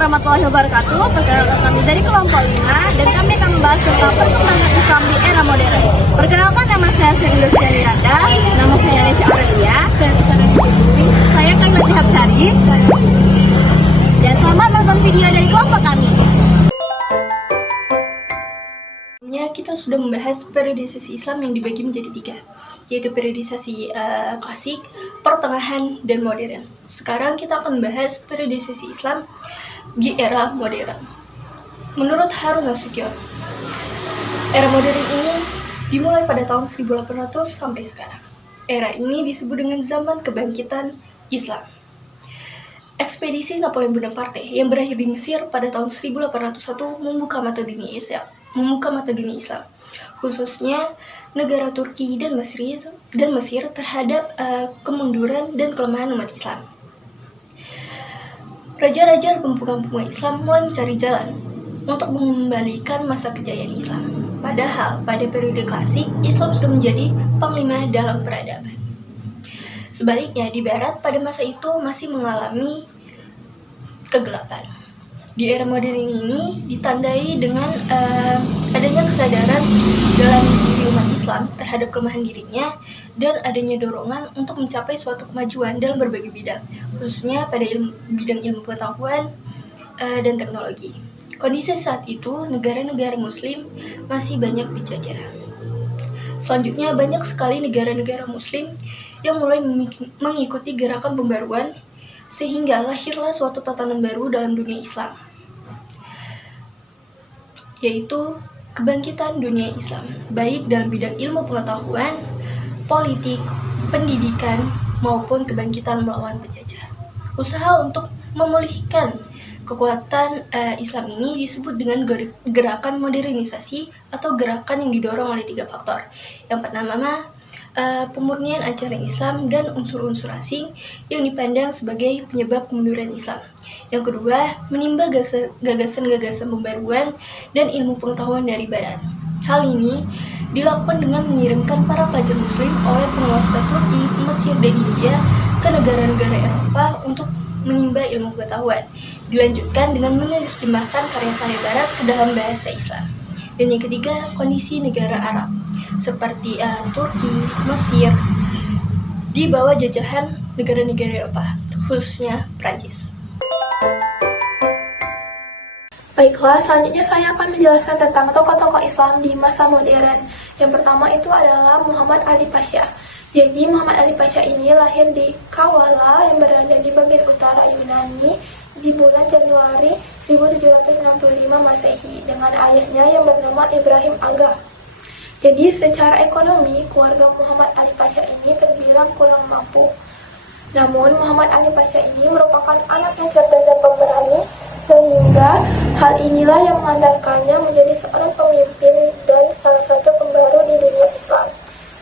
warahmatullahi wabarakatuh. Perkenalkan kami dari kelompok 5 dan kami akan membahas tentang perkembangan Islam di era modern. Perkenalkan, nama saya Indosian Miranda. Nama saya Nesya Aurelia. Saya sekarang saya Kaimati Hapsari. Dan selamat menonton video dari kelompok kami. Kita sudah membahas periodisasi Islam yang dibagi menjadi 3, yaitu periodisasi klasik, pertengahan, dan modern. Sekarang kita akan membahas periodisasi Islam di era modern. Menurut Harun Nasution, era modern ini dimulai pada tahun 1800 sampai sekarang. Era ini disebut dengan zaman kebangkitan Islam. Ekspedisi Napoleon Bonaparte yang berakhir di Mesir pada tahun 1801 membuka mata dunia Islam, khususnya negara Turki dan Mesir terhadap kemunduran dan kelemahan umat Islam. Raja-raja dan pemuka-pemuka Islam mulai mencari jalan untuk mengembalikan masa kejayaan Islam. Padahal pada periode klasik, Islam sudah menjadi panglima dalam peradaban. Sebaliknya, di Barat pada masa itu masih mengalami kegelapan. Di era modern ini ditandai dengan adanya kesadaran dalam diri umat Islam terhadap kelemahan dirinya dan adanya dorongan untuk mencapai suatu kemajuan dalam berbagai bidang, khususnya pada bidang ilmu pengetahuan dan teknologi. Kondisi saat itu, negara-negara Muslim masih banyak dijajah. Selanjutnya, banyak sekali negara-negara Muslim yang mulai mengikuti gerakan pembaruan, sehingga lahirlah suatu tatanan baru dalam dunia Islam, yaitu kebangkitan dunia Islam, baik dalam bidang ilmu pengetahuan, politik, pendidikan, maupun kebangkitan melawan penjajah. Usaha untuk memulihkan kekuatan Islam ini disebut dengan gerakan modernisasi atau gerakan yang didorong oleh 3 faktor. Yang pertama, pemurnian ajaran Islam dan unsur-unsur asing yang dipandang sebagai penyebab kemunduran Islam. Yang kedua, menimba gagasan-gagasan pembaruan dan ilmu pengetahuan dari Barat. Hal ini dilakukan dengan mengirimkan para pelajar Muslim oleh penguasa Turki, Mesir, dan India ke negara-negara Eropa untuk menimba ilmu pengetahuan. Dilanjutkan dengan menerjemahkan karya-karya Barat ke dalam bahasa Islam. Dan yang ketiga, kondisi negara Arab seperti Turki, Mesir di bawah jajahan negara-negara Eropa, khususnya Prancis. Baiklah, selanjutnya saya akan menjelaskan tentang tokoh-tokoh Islam di masa modern. Yang pertama itu adalah Muhammad Ali Pasha. Jadi Muhammad Ali Pasha ini lahir di Kawala yang berada di bagian utara Yunani di bulan Januari 1765 Masehi dengan ayahnya yang bernama Ibrahim Aga. Jadi secara ekonomi, keluarga Muhammad Ali Pasha ini terbilang kurang mampu. Namun Muhammad Ali Pasha ini merupakan anak yang cerdas dan pemberani, sehingga hal inilah yang mengantarkannya menjadi seorang pemimpin dan salah satu pembaru di dunia Islam.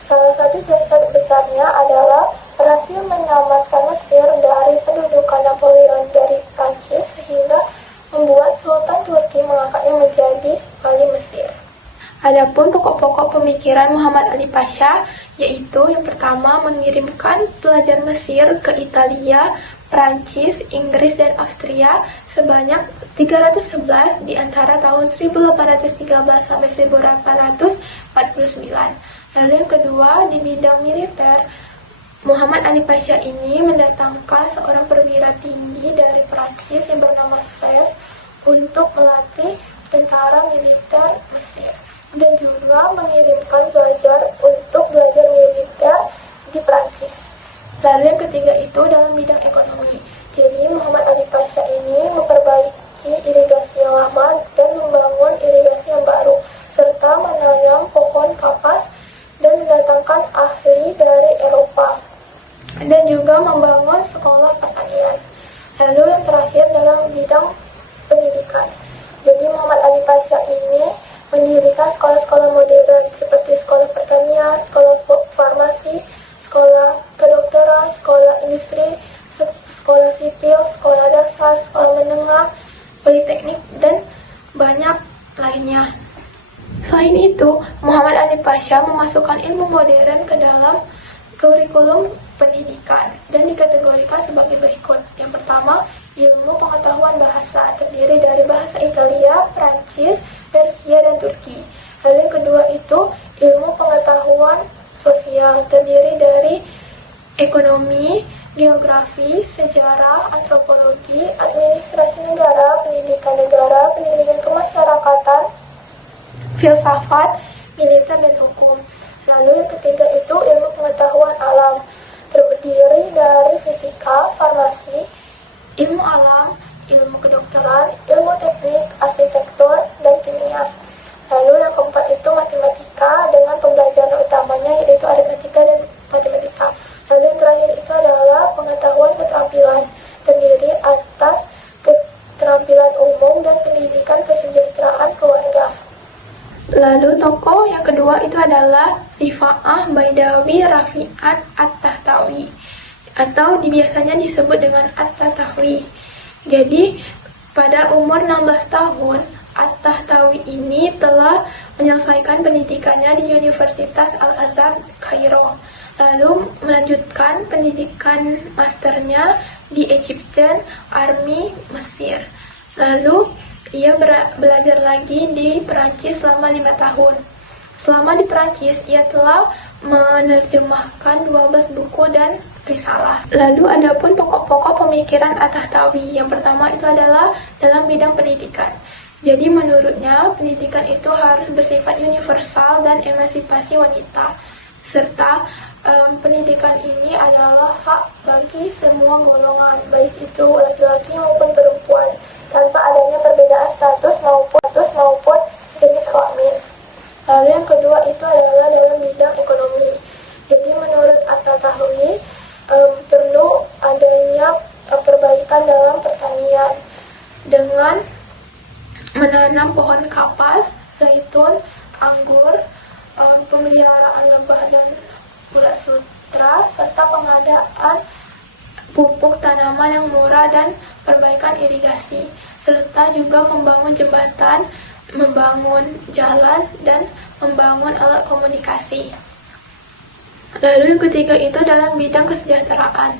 Salah satu jasa besarnya adalah berhasil menyelamatkan Mesir dari pendudukan Napoleon dari Prancis, sehingga membuat Sultan Turki mengangkatnya menjadi wali Mesir. Adapun pokok-pokok pemikiran Muhammad Ali Pasha, yaitu yang pertama mengirimkan pelajar Mesir ke Italia, Prancis, Inggris, dan Austria sebanyak 311 di antara tahun 1813 sampai 1849. Lalu yang kedua, di bidang militer, Muhammad Ali Pasha ini mendatangkan seorang perwira tinggi dari Prancis yang bernama Saif untuk melatih tentara militer Mesir, dan juga mengirimkan pelajar untuk belajar militer di Prancis. Lalu yang ketiga itu dalam bidang ekonomi. Jadi Muhammad Ali Pasha ini memperbaiki irigasi yang lama dan membangun irigasi yang baru, serta menanam pohon kapas dan mendatangkan ahli dari Eropa, dan juga membangun sekolah pertanian. Lalu yang terakhir dalam bidang pendidikan. Jadi Muhammad Ali Pasha ini mendirikan sekolah-sekolah modern seperti sekolah pertanian, sekolah farmasi, sekolah kedokteran, sekolah industri, sekolah sipil, sekolah dasar, sekolah menengah, politeknik, dan banyak lainnya. Selain itu, Muhammad Ali Pasha memasukkan ilmu modern ke dalam kurikulum pendidikan dan dikategorikan sebagai berikut. Yang pertama, ilmu pengetahuan bahasa, terdiri dari bahasa Italia, Prancis, Persia, dan Turki. Lalu yang kedua itu ilmu pengetahuan sosial, terdiri dari ekonomi, geografi, sejarah, antropologi, administrasi negara, pendidikan kemasyarakatan, filsafat, militer, dan hukum. Lalu yang ketiga itu ilmu pengetahuan alam, terdiri dari fisika, farmasi, ilmu alam, ilmu kedokteran, ilmu teknik, arsitektur, dan kimia. Lalu yang keempat itu matematika dengan pembelajaran utamanya yaitu aritmatika dan matematika. Lalu yang terakhir itu adalah pengetahuan keterampilan, terdiri atas keterampilan umum dan pendidikan kesejahteraan keluarga. Lalu tokoh yang kedua itu adalah Rifa'ah Baidawi Rafi'at At-Tahtawi, atau biasanya disebut dengan At-Tahtawi. Jadi pada umur 16 tahun, At-Tahtawi ini telah menyelesaikan pendidikannya di Universitas Al-Azhar, Kairo. Lalu melanjutkan pendidikan masternya di Egyptian Army, Mesir. Lalu ia belajar lagi di Perancis selama 5 tahun. Selama di Perancis, ia telah menerjemahkan 12 buku dan risalah. Lalu adapun pokok-pokok pemikiran At-Tahtawi. Yang pertama itu adalah dalam bidang pendidikan. Jadi menurutnya pendidikan itu harus bersifat universal dan emansipasi wanita. Serta pendidikan ini adalah hak bagi semua golongan, baik itu laki-laki maupun perempuan, tanpa adanya perbedaan status maupun jenis kelamin. Lalu yang kedua itu adalah dalam bidang ekonomi. Jadi menurut At-Tahtawi perlu adanya perbaikan dalam pertanian dengan menanam pohon kapas, zaitun, anggur, pemeliharaan lebah dan ulat sutra, serta pengadaan pupuk tanaman yang murah dan perbaikan irigasi, serta juga membangun jembatan, membangun jalan, dan membangun alat komunikasi. Lalu yang ketiga itu dalam bidang kesejahteraan.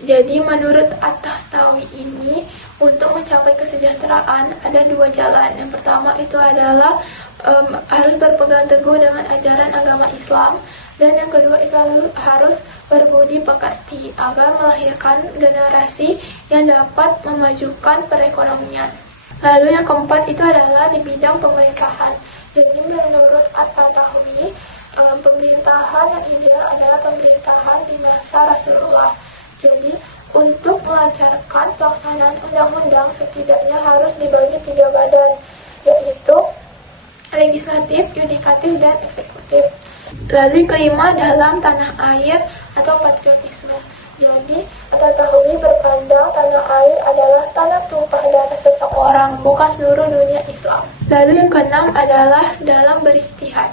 Jadi menurut At-Tahtawi ini, untuk mencapai kesejahteraan ada 2 jalan. Yang pertama itu adalah harus berpegang teguh dengan ajaran agama Islam, dan yang kedua itu harus berbudi pekerti agar melahirkan generasi yang dapat memajukan perekonomian. Lalu yang keempat itu adalah di bidang pemerintahan. Jadi menurut At-Tahtawi, pemerintahan yang ideal adalah pemerintahan di masa Rasulullah. Jadi untuk melancarkan pelaksanaan undang-undang setidaknya harus dibagi 3 badan, yaitu legislatif, yudikatif, dan eksekutif. Lalu kelima dalam tanah air atau patriotisme. Jadi At-Tahtawi berpandang tanah air adalah tanah tumpah darah seseorang, bukan seluruh dunia Islam. Lalu yang keenam adalah dalam beristihad.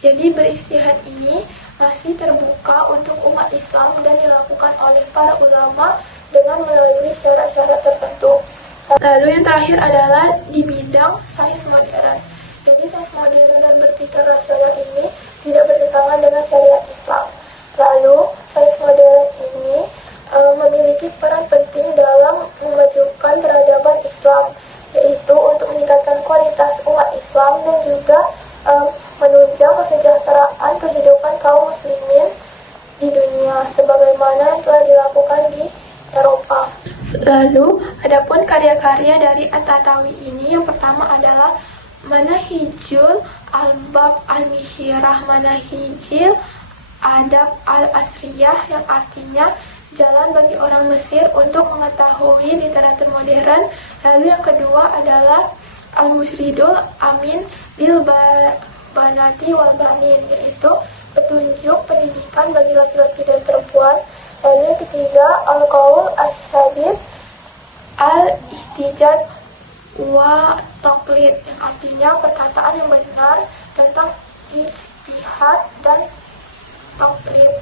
Jadi beristihad ini masih terbuka untuk umat Islam dan dilakukan oleh para ulama dengan melalui syarat-syarat tertentu. Lalu yang terakhir adalah di bidang sains modern. Jadi sains modern dan berpikir rasional ini tidak bertentangan dengan syariat Islam. Lalu sains modern ini memiliki peran penting dalam memajukan peradaban Islam, yaitu untuk meningkatkan kualitas umat Islam dan juga menunjang kesejahteraan kehidupan kaum muslimin di dunia sebagaimana yang telah dilakukan di Eropa. Lalu adapun karya-karya dari At-Tahtawi ini, yang pertama adalah Manahijul Albab Al-Mishirah, Manahijil Adab Al-Asriyah, yang artinya jalan bagi orang Mesir untuk mengetahui literatur modern. Lalu yang kedua adalah Al-Musyridul Amin Lil Banati wal Banin, yaitu petunjuk pendidikan bagi laki-laki dan perempuan. Lalu yang ketiga Al-Qaul Asyadid Al-Ihtijaj wa Taqlid, yang artinya perkataan yang benar tentang ijtihad dan taqlid.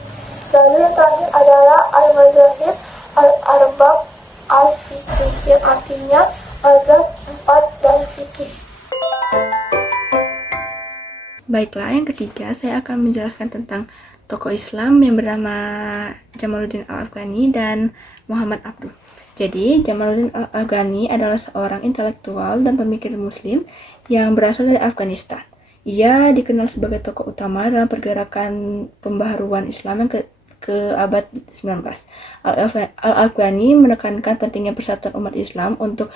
Lalu yang terakhir adalah Al-Mazahib Al-Arbab Al-Fiqih, yang artinya mazhab 4 dan fikih. Baiklah, yang ketiga saya akan menjelaskan tentang tokoh Islam yang bernama Jamaluddin Al-Afghani dan Muhammad Abduh. Jadi, Jamaluddin Al-Afghani adalah seorang intelektual dan pemikir muslim yang berasal dari Afghanistan. Ia dikenal sebagai tokoh utama dalam pergerakan pembaharuan Islam yang ke abad 19. Al-Afghani menekankan pentingnya persatuan umat Islam untuk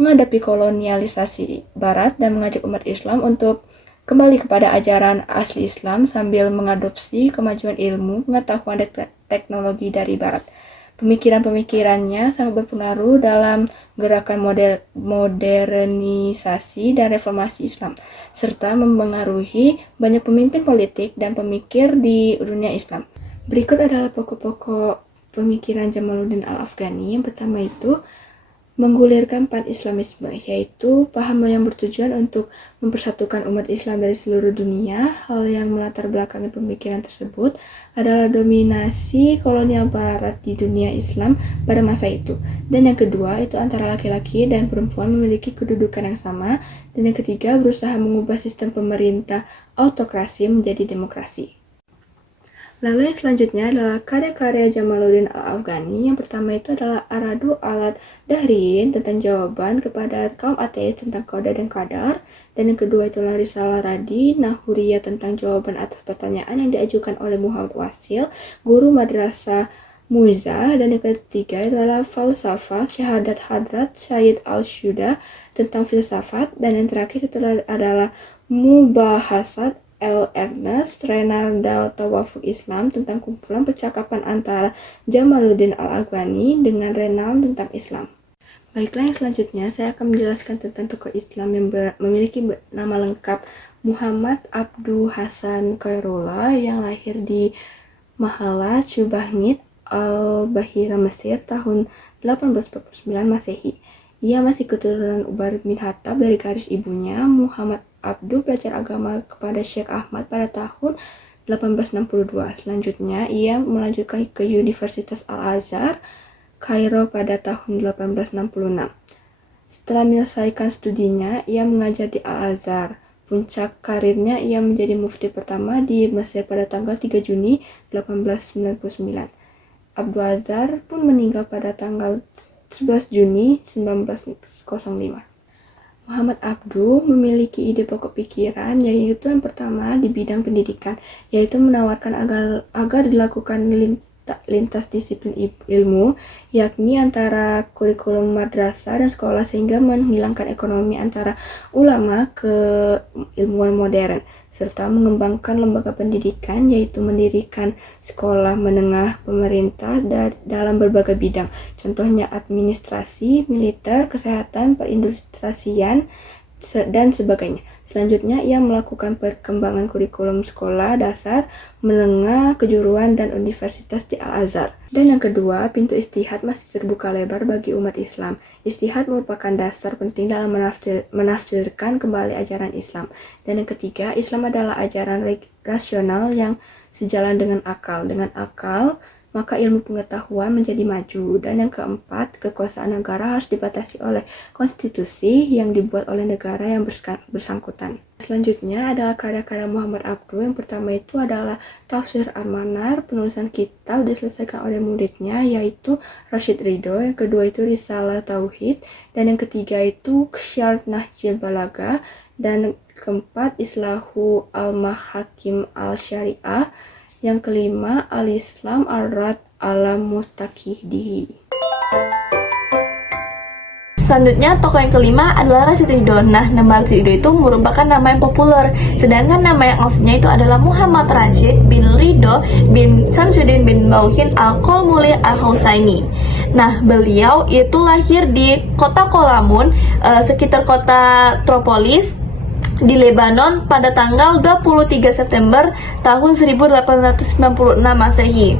menghadapi kolonialisasi Barat dan mengajak umat Islam untuk kembali kepada ajaran asli Islam sambil mengadopsi kemajuan ilmu, pengetahuan, dan teknologi dari Barat. Pemikiran-pemikirannya sangat berpengaruh dalam gerakan modernisasi dan reformasi Islam, serta mempengaruhi banyak pemimpin politik dan pemikir di dunia Islam. Berikut adalah pokok-pokok pemikiran Jamaluddin Al-Afghani. Yang pertama itu menggulirkan pan-islamisme, yaitu paham yang bertujuan untuk mempersatukan umat Islam dari seluruh dunia. Hal yang melatar belakangi pemikiran tersebut adalah dominasi kolonial Barat di dunia Islam pada masa itu. Dan yang kedua itu antara laki-laki dan perempuan memiliki kedudukan yang sama. Dan yang ketiga berusaha mengubah sistem pemerintah autokrasi menjadi demokrasi. Lalu yang selanjutnya adalah karya-karya Jamaluddin Al-Afghani. Yang pertama itu adalah Aradu Alat Dahrin tentang jawaban kepada kaum ateis tentang qada dan qadar. Dan yang kedua itulah Risalah Radi Nahuriyah tentang jawaban atas pertanyaan yang diajukan oleh Muhammad Wasil, guru madrasah Muizzah. Dan yang ketiga adalah Falsafah Syahadat Hadrat Syed Al-Shuda tentang filsafat. Dan yang terakhir itulah adalah Mubahasat Ernest Renaldo Tawafuk Islam tentang kumpulan percakapan antara Jamaluddin Al-Afghani dengan Renal tentang Islam. Baiklah, yang selanjutnya saya akan menjelaskan tentang tokoh Islam yang memiliki nama lengkap Muhammad Abdu Hasan Khairullah yang lahir di Mahalat Syubahmit Al-Bahira Mesir tahun 1849 Masehi. Ia masih keturunan Umar bin Khattab dari garis ibunya. Muhammad Abdu belajar agama kepada Syekh Ahmad pada tahun 1862. Selanjutnya, ia melanjutkan ke Universitas Al-Azhar, Kairo pada tahun 1866. Setelah menyelesaikan studinya, ia mengajar di Al-Azhar. Puncak karirnya, ia menjadi mufti pertama di Mesir pada tanggal 3 Juni 1899. Abdul Azhar pun meninggal pada tanggal 11 Juni 1905. Muhammad Abdu memiliki ide pokok pikiran, yaitu yang pertama di bidang pendidikan, yaitu menawarkan agar dilakukan lintas disiplin ilmu, yakni antara kurikulum madrasah dan sekolah, sehingga menghilangkan ekonomi antara ulama ke ilmuwan modern, serta mengembangkan lembaga pendidikan, yaitu mendirikan sekolah menengah pemerintah dalam berbagai bidang, contohnya administrasi, militer, kesehatan, perindustrian, dan sebagainya. Selanjutnya, ia melakukan perkembangan kurikulum sekolah dasar, menengah, kejuruan, dan universitas di Al-Azhar. Dan yang kedua, pintu istihad masih terbuka lebar bagi umat Islam. Istihad merupakan dasar penting dalam menafsirkan kembali ajaran Islam. Dan yang ketiga, Islam adalah ajaran rasional yang sejalan dengan akal. Dengan akal, maka ilmu pengetahuan menjadi maju. Dan yang keempat, kekuasaan negara harus dibatasi oleh konstitusi yang dibuat oleh negara yang bersangkutan. Selanjutnya adalah karya-karya Muhammad Abdu. Yang pertama itu adalah Tafsir Al-Manar, penulisan kitab diselesaikan oleh muridnya yaitu Rashid Ridho. Yang kedua itu Risalah Tauhid. Dan yang ketiga itu Syarh Nahjil Balagha. Dan keempat Islahu Al-Mahakim Al-Syariah. Yang kelima, Al-Islam Ar-Rad Al-Mustaqidi. Selanjutnya, tokoh yang kelima adalah Rashid Ridho. Nah, nama Rashid Ridho itu merupakan nama yang populer. Sedangkan nama yang aslinya itu adalah Muhammad Rashid bin Ridho bin Samsuddin bin Mauhin Al-Qomuli Al-Husaini. Nah, beliau itu lahir di kota Kolamun, sekitar kota Tropolis, di Lebanon pada tanggal 23 September tahun 1896 Masehi.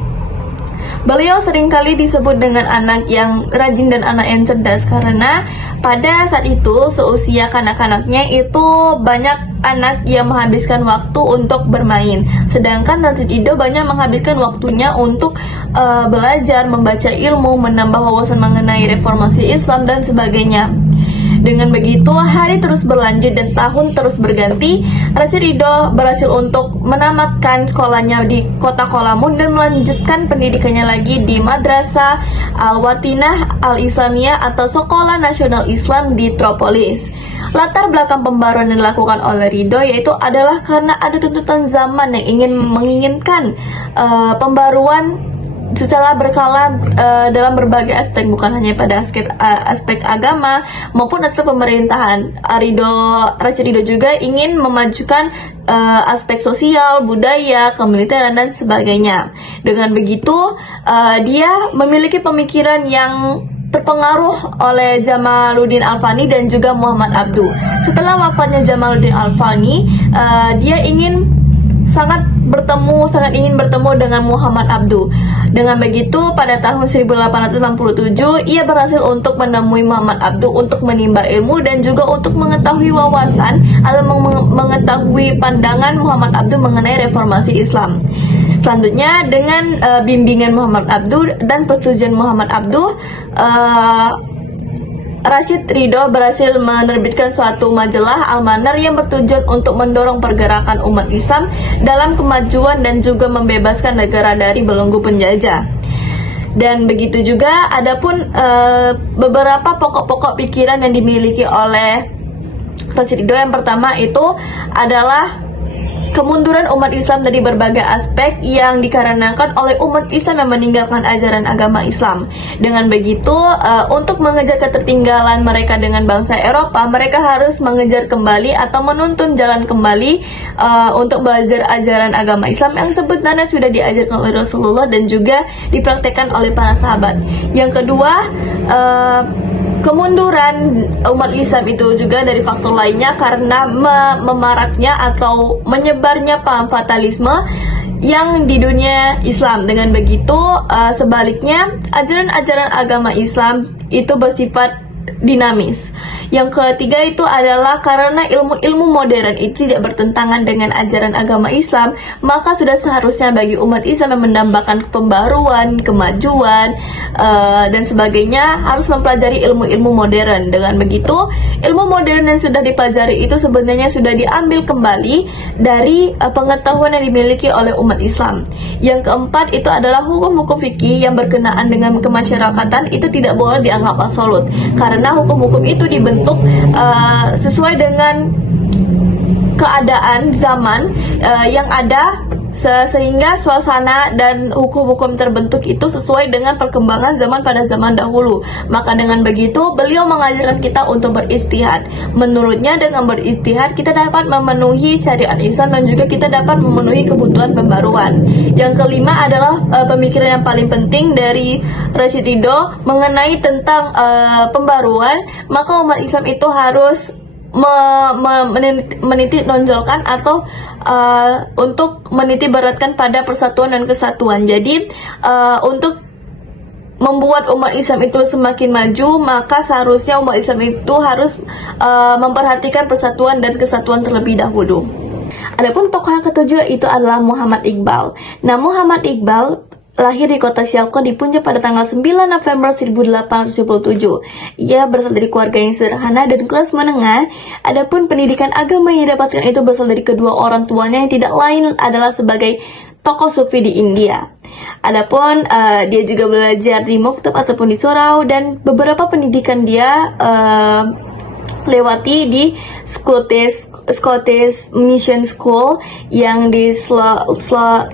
Beliau seringkali disebut dengan anak yang rajin dan anak yang cerdas karena pada saat itu seusia kanak-kanaknya itu banyak anak yang menghabiskan waktu untuk bermain. Sedangkan Rashid Ridho banyak menghabiskan waktunya untuk belajar, membaca ilmu, menambah wawasan mengenai reformasi Islam dan sebagainya. Dengan begitu, hari terus berlanjut dan tahun terus berganti. Rashid Ridho berhasil untuk menamatkan sekolahnya di kota Kolamun dan melanjutkan pendidikannya lagi di Madrasah Al-Watinah Al-Islamiyah atau Sekolah Nasional Islam di Tripolis. Latar belakang pembaruan yang dilakukan oleh Ridho yaitu adalah karena ada tuntutan zaman yang menginginkan pembaruan secara berkala dalam berbagai aspek, bukan hanya pada aspek agama maupun aspek pemerintahan. Rashid Ridho juga ingin memajukan aspek sosial, budaya, kemiliteran dan sebagainya. Dengan begitu, dia memiliki pemikiran yang terpengaruh oleh Jamaluddin Al-Fani dan juga Muhammad Abduh. Setelah wafatnya Jamaluddin Al-Fani, dia sangat ingin bertemu dengan Muhammad Abduh. Dengan begitu, pada tahun 1897, ia berhasil untuk menemui Muhammad Abduh untuk menimba ilmu dan juga untuk mengetahui wawasan atau mengetahui pandangan Muhammad Abduh mengenai reformasi Islam. Selanjutnya, dengan bimbingan Muhammad Abduh dan persetujuan Muhammad Abduh, Rashid Ridho berhasil menerbitkan suatu majalah Al-Manar yang bertujuan untuk mendorong pergerakan umat Islam dalam kemajuan dan juga membebaskan negara dari belenggu penjajah. Dan begitu juga adapun beberapa pokok-pokok pikiran yang dimiliki oleh Rashid Ridho. Yang pertama itu adalah kemunduran umat Islam dari berbagai aspek yang dikarenakan oleh umat Islam yang meninggalkan ajaran agama Islam. Dengan begitu, untuk mengejar ketertinggalan mereka dengan bangsa Eropa, mereka harus mengejar kembali atau menuntun jalan kembali untuk belajar ajaran agama Islam yang sebenarnya sudah diajarkan oleh Rasulullah dan juga dipraktekkan oleh para sahabat. Yang kedua, kemunduran umat Islam itu juga dari faktor lainnya karena memaraknya atau menyebarnya paham fatalisme yang di dunia Islam. Dengan begitu, sebaliknya ajaran-ajaran agama Islam itu bersifat dinamis. Yang ketiga itu adalah karena ilmu-ilmu modern itu tidak bertentangan dengan ajaran agama Islam, maka sudah seharusnya bagi umat Islam yang mendambakan pembaruan, kemajuan, dan sebagainya harus mempelajari ilmu-ilmu modern. Dengan begitu, ilmu modern yang sudah dipelajari itu sebenarnya sudah diambil kembali dari pengetahuan yang dimiliki oleh umat Islam. Yang keempat itu adalah hukum-hukum fikih yang berkenaan dengan kemasyarakatan itu tidak boleh dianggap absolut, karena hukum-hukum itu dibentuk sesuai dengan keadaan zaman yang ada, sehingga suasana dan hukum-hukum terbentuk itu sesuai dengan perkembangan zaman pada zaman dahulu. Maka dengan begitu beliau mengajarkan kita untuk beristihad. Menurutnya dengan beristihad kita dapat memenuhi syariat Islam dan juga kita dapat memenuhi kebutuhan pembaruan. Yang kelima adalah pemikiran yang paling penting dari Rashid Ridho mengenai tentang pembaruan. Maka umat Islam itu harus menitik nonjolkan atau untuk menitik beratkan pada persatuan dan kesatuan. Jadi untuk membuat umat Islam itu semakin maju, maka seharusnya umat Islam itu harus memperhatikan persatuan dan kesatuan terlebih dahulu. Adapun tokoh yang ketujuh itu adalah Muhammad Iqbal. Nah, Muhammad Iqbal lahir di kota Sialkot di Punjab pada tanggal 9 November 1877. Ia berasal dari keluarga yang sederhana dan kelas menengah. Adapun pendidikan agama yang didapatkan itu berasal dari kedua orang tuanya yang tidak lain adalah sebagai tokoh sufi di India. Adapun dia juga belajar di Muktab ataupun di surau, dan beberapa pendidikan dia lewati di Scottish Mission School yang di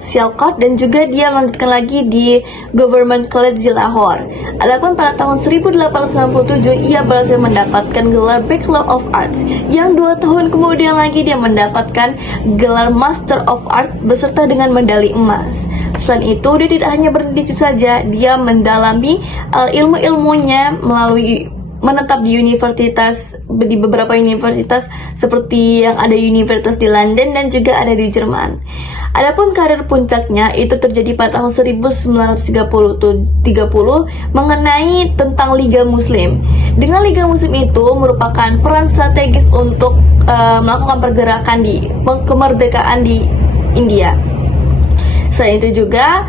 Sialkot, dan juga dia melanjutkan lagi di Government College di Lahore. Adapun pada tahun 1897 ia berhasil mendapatkan gelar Bachelor of Arts, yang 2 tahun kemudian lagi dia mendapatkan gelar Master of Art beserta dengan medali emas. Selain itu, dia tidak hanya berhenti saja, dia mendalami ilmu-ilmunya melalui menetap di beberapa universitas seperti yang ada universitas di London dan juga ada di Jerman. Adapun karir puncaknya itu terjadi pada tahun 1930 mengenai tentang Liga Muslim. Dengan Liga Muslim itu merupakan peran strategis untuk melakukan pergerakan di kemerdekaan di India. Selain itu juga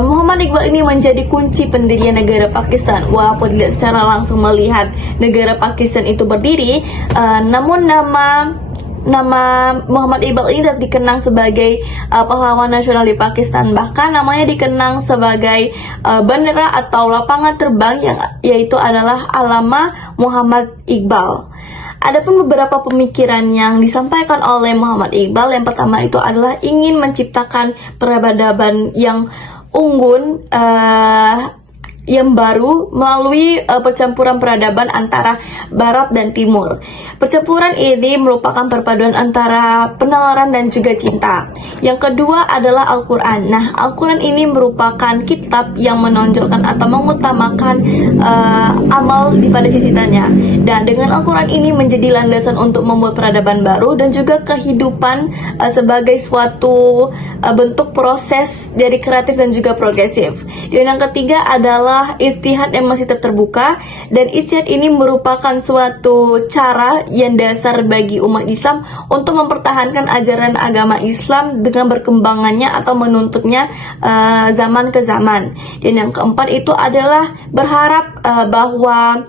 Muhammad Iqbal ini menjadi kunci pendirian negara Pakistan. Walaupun tidak secara langsung melihat negara Pakistan itu berdiri, namun nama nama Muhammad Iqbal ini tetap dikenang sebagai pahlawan nasional di Pakistan. Bahkan namanya dikenang sebagai bandara atau lapangan terbang yang yaitu adalah Alama Muhammad Iqbal. Adapun beberapa pemikiran yang disampaikan oleh Muhammad Iqbal, yang pertama itu adalah ingin menciptakan peradaban yang unggul, yang baru melalui percampuran peradaban antara Barat dan Timur. Percampuran ini merupakan perpaduan antara penalaran dan juga cinta. Yang kedua adalah Al-Quran. Nah, Al-Quran ini merupakan kitab yang menonjolkan atau mengutamakan amal di pada cita-citanya. Dan dengan Al-Quran ini menjadi landasan untuk membuat peradaban baru dan juga kehidupan sebagai suatu bentuk proses dari kreatif dan juga progresif. Dan yang ketiga adalah ijtihad yang masih tetap terbuka, dan ijtihad ini merupakan suatu cara yang dasar bagi umat Islam untuk mempertahankan ajaran agama Islam dengan berkembangannya atau menuntutnya zaman ke zaman. Dan yang keempat itu adalah berharap bahwa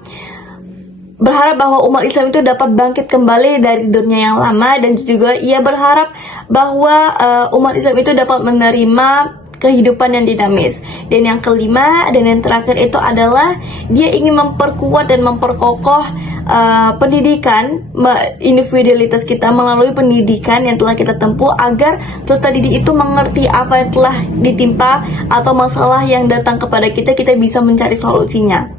umat Islam itu dapat bangkit kembali dari dunia yang lama, dan juga ia berharap bahwa umat Islam itu dapat menerima kehidupan yang dinamis. Dan yang kelima dan yang terakhir itu adalah dia ingin memperkuat dan memperkokoh pendidikan individualitas kita melalui pendidikan yang telah kita tempuh, agar peserta didik itu mengerti apa yang telah ditimpa atau masalah yang datang kepada kita bisa mencari solusinya.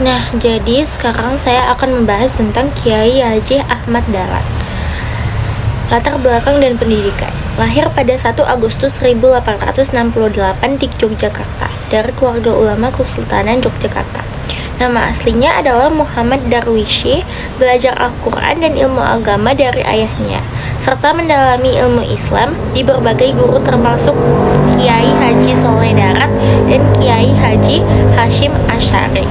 Nah, jadi sekarang saya akan membahas tentang Kiai Haji Ahmad Dahlan. Latar belakang dan pendidikan. Lahir pada 1 Agustus 1868 di Yogyakarta dari keluarga ulama Kesultanan Yogyakarta. Nama aslinya adalah Muhammad Darwishi, belajar Al-Quran dan ilmu agama dari ayahnya, serta mendalami ilmu Islam di berbagai guru termasuk Kiai Haji Soleh Darat dan Kiai Haji Hashim Asy'ari.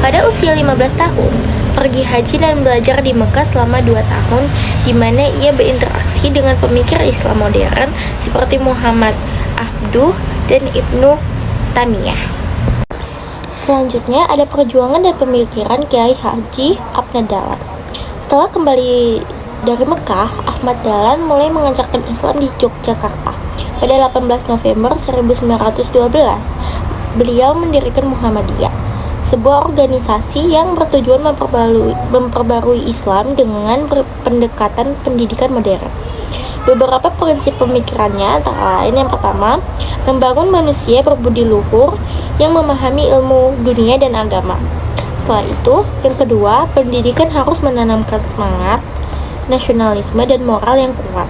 Pada usia 15 tahun, pergi haji dan belajar di Mekah selama 2 tahun, di mana ia berinteraksi dengan pemikir Islam modern seperti Muhammad Abduh dan Ibnu Taimiyah. Selanjutnya ada perjuangan dan pemikiran Kiai Haji Ahmad Dahlan. Setelah kembali dari Mekah, Ahmad Dahlan mulai mengajarkan Islam di Yogyakarta. Pada 18 November 1912, beliau mendirikan Muhammadiyah, sebuah organisasi yang bertujuan memperbarui Islam dengan pendekatan pendidikan modern. Beberapa prinsip pemikirannya antara lain yang pertama, membangun manusia berbudi luhur yang memahami ilmu dunia dan agama. Setelah itu, yang kedua, pendidikan harus menanamkan semangat, nasionalisme dan moral yang kuat.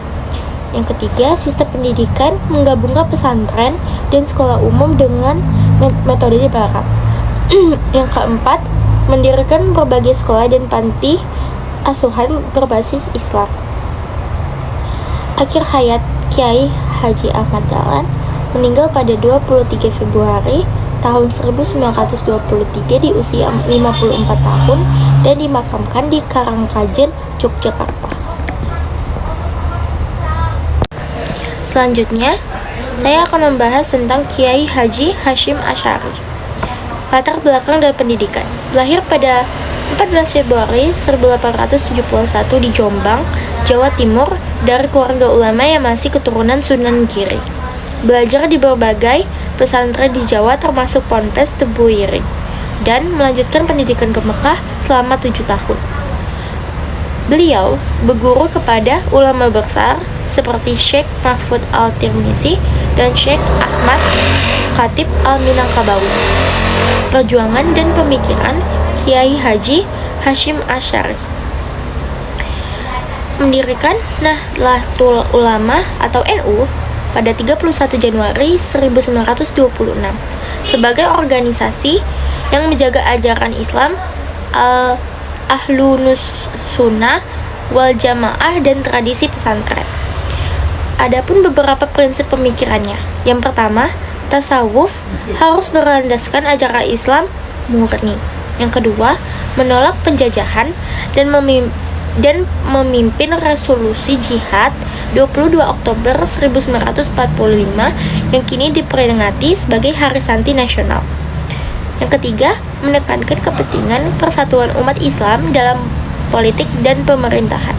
Yang ketiga, sistem pendidikan menggabungkan pesantren dan sekolah umum dengan metode barat. Yang keempat, mendirikan berbagai sekolah dan panti asuhan berbasis Islam. Akhir hayat Kiai Haji Ahmad Dahlan meninggal pada 23 Februari tahun 1923 di usia 54 tahun dan dimakamkan di Karangkajen, Yogyakarta. Selanjutnya, saya akan membahas tentang Kiai Haji Hashim Asy'ari. Latar belakang dan pendidikan. Lahir pada 14 Februari 1871 di Jombang, Jawa Timur, dari keluarga ulama yang masih keturunan Sunan Giri. Belajar di berbagai pesantren di Jawa termasuk Ponpes Tebuireng, dan melanjutkan pendidikan ke Mekah selama 7 tahun. Beliau berguru kepada ulama besar seperti Syekh Mahfud Al-Tirmizi dan Syekh Ahmad Khatib Al-Minangkabawi. Perjuangan dan pemikiran Kiai Haji Hashim Asy'ari. Mendirikan Nahdlatul Ulama atau NU pada 31 Januari 1926 sebagai organisasi yang menjaga ajaran Islam Ahlunus Sunnah wal Jamaah dan tradisi pesantren. Adapun beberapa prinsip pemikirannya. Yang pertama, tasawuf harus berlandaskan ajaran Islam murni. Yang kedua, menolak penjajahan dan memimpin resolusi jihad 22 Oktober 1945 yang kini diperingati sebagai Hari Santi Nasional. Yang ketiga, menekankan kepentingan persatuan umat Islam dalam politik dan pemerintahan.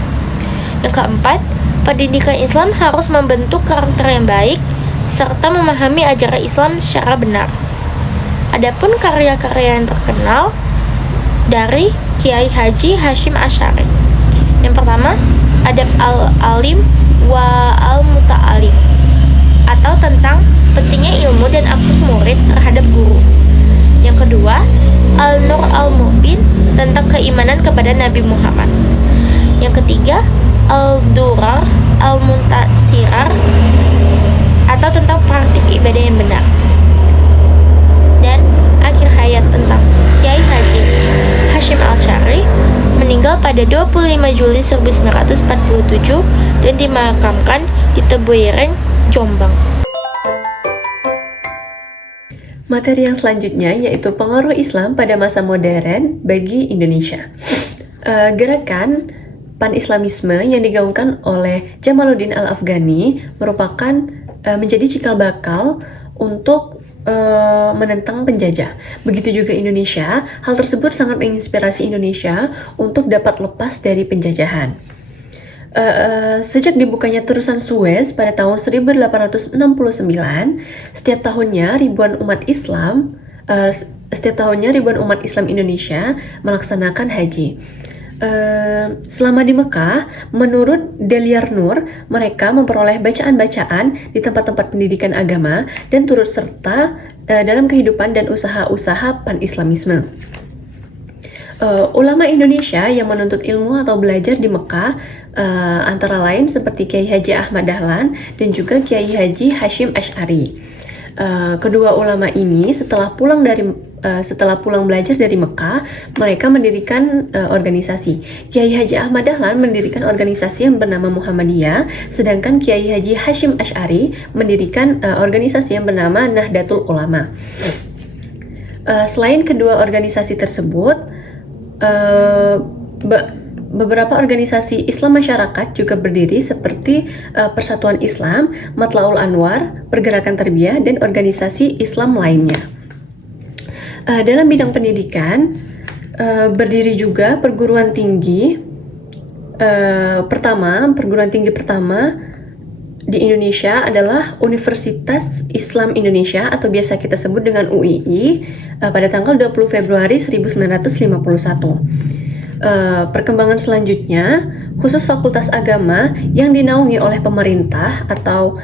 Yang keempat, pendidikan Islam harus membentuk karakter yang baik serta memahami ajaran Islam secara benar. Adapun karya-karya yang terkenal dari Kiai Haji Hashim Asy'ari. Yang pertama, Adab al-Alim wa al-Muta'alim, atau tentang pentingnya ilmu dan akhlak murid terhadap guru. Yang kedua, Al-Nur al-Mubin, tentang keimanan kepada Nabi Muhammad. Yang ketiga, Al-Durar al-Muntasirar, atau tentang praktik ibadah yang benar. Dan akhir hayat tentang Kiai Haji Hashim Asy'ari, meninggal pada 25 Juli 1947 dan dimakamkan di Tebuireng, Jombang. Materi yang selanjutnya yaitu pengaruh Islam pada masa modern bagi Indonesia. Gerakan Pan-Islamisme yang digaungkan oleh Jamaluddin Al-Afghani merupakan menjadi cikal bakal untuk menentang penjajah. Begitu juga Indonesia, hal tersebut sangat menginspirasi Indonesia untuk dapat lepas dari penjajahan. Sejak dibukanya terusan Suez pada tahun 1869, setiap tahunnya ribuan umat Islam Indonesia melaksanakan haji. Selama di Mekah, menurut Deliar Nur, mereka memperoleh bacaan-bacaan di tempat-tempat pendidikan agama dan turut serta dalam kehidupan dan usaha-usaha pan-Islamisme. Ulama Indonesia yang menuntut ilmu atau belajar di Mekah antara lain seperti Kiai Haji Ahmad Dahlan dan juga Kiai Haji Hashim Asy'ari. Kedua ulama ini setelah pulang belajar dari Mekah, mereka mendirikan organisasi. Kiai Haji Ahmad Dahlan mendirikan organisasi yang bernama Muhammadiyah, sedangkan Kiai Haji Hashim Asy'ari mendirikan organisasi yang bernama Nahdlatul Ulama. Selain kedua organisasi tersebut, beberapa organisasi Islam masyarakat juga berdiri seperti Persatuan Islam, Matlaul Anwar, Pergerakan Tarbiyah, dan organisasi Islam lainnya. Dalam bidang pendidikan, berdiri juga perguruan tinggi pertama di Indonesia adalah Universitas Islam Indonesia atau biasa kita sebut dengan UII pada tanggal 20 Februari 1951. Perkembangan selanjutnya, khusus Fakultas Agama yang dinaungi oleh pemerintah atau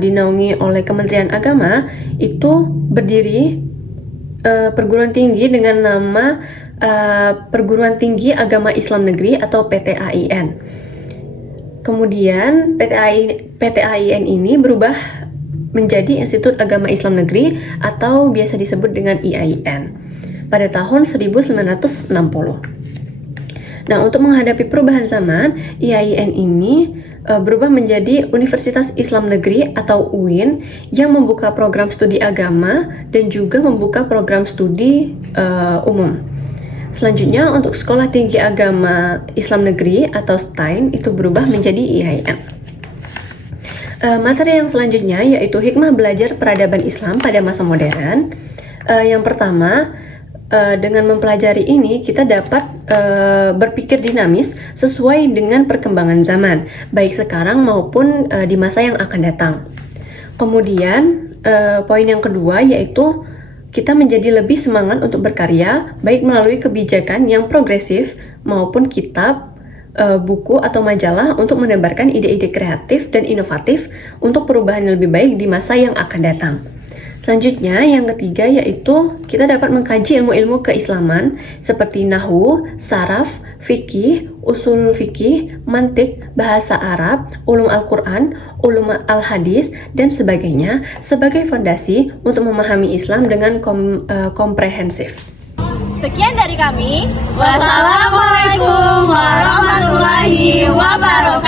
dinaungi oleh Kementerian Agama itu berdiri perguruan tinggi dengan nama Perguruan Tinggi Agama Islam Negeri atau PTAIN. Kemudian PTAIN ini berubah menjadi Institut Agama Islam Negeri atau biasa disebut dengan IAIN pada tahun 1960. Nah, untuk menghadapi perubahan zaman, IAIN ini berubah menjadi Universitas Islam Negeri atau UIN yang membuka program studi agama dan juga membuka program studi umum. Selanjutnya, untuk Sekolah Tinggi Agama Islam Negeri atau STAIN itu berubah menjadi IAIN. Materi yang selanjutnya yaitu hikmah belajar peradaban Islam pada masa modern. Yang pertama, dengan mempelajari ini kita dapat berpikir dinamis sesuai dengan perkembangan zaman, baik sekarang maupun di masa yang akan datang. Kemudian poin yang kedua yaitu kita menjadi lebih semangat untuk berkarya, baik melalui kebijakan yang progresif maupun kitab, buku atau majalah untuk menebarkan ide-ide kreatif dan inovatif untuk perubahan yang lebih baik di masa yang akan datang. Selanjutnya, yang ketiga yaitu kita dapat mengkaji ilmu-ilmu keislaman seperti nahwu, saraf, fikih, usul fikih, mantik, bahasa Arab, ulum Al-Quran, ulum Al-Hadis, dan sebagainya sebagai fondasi untuk memahami Islam dengan komprehensif. Sekian dari kami. Wassalamualaikum warahmatullahi wabarakatuh.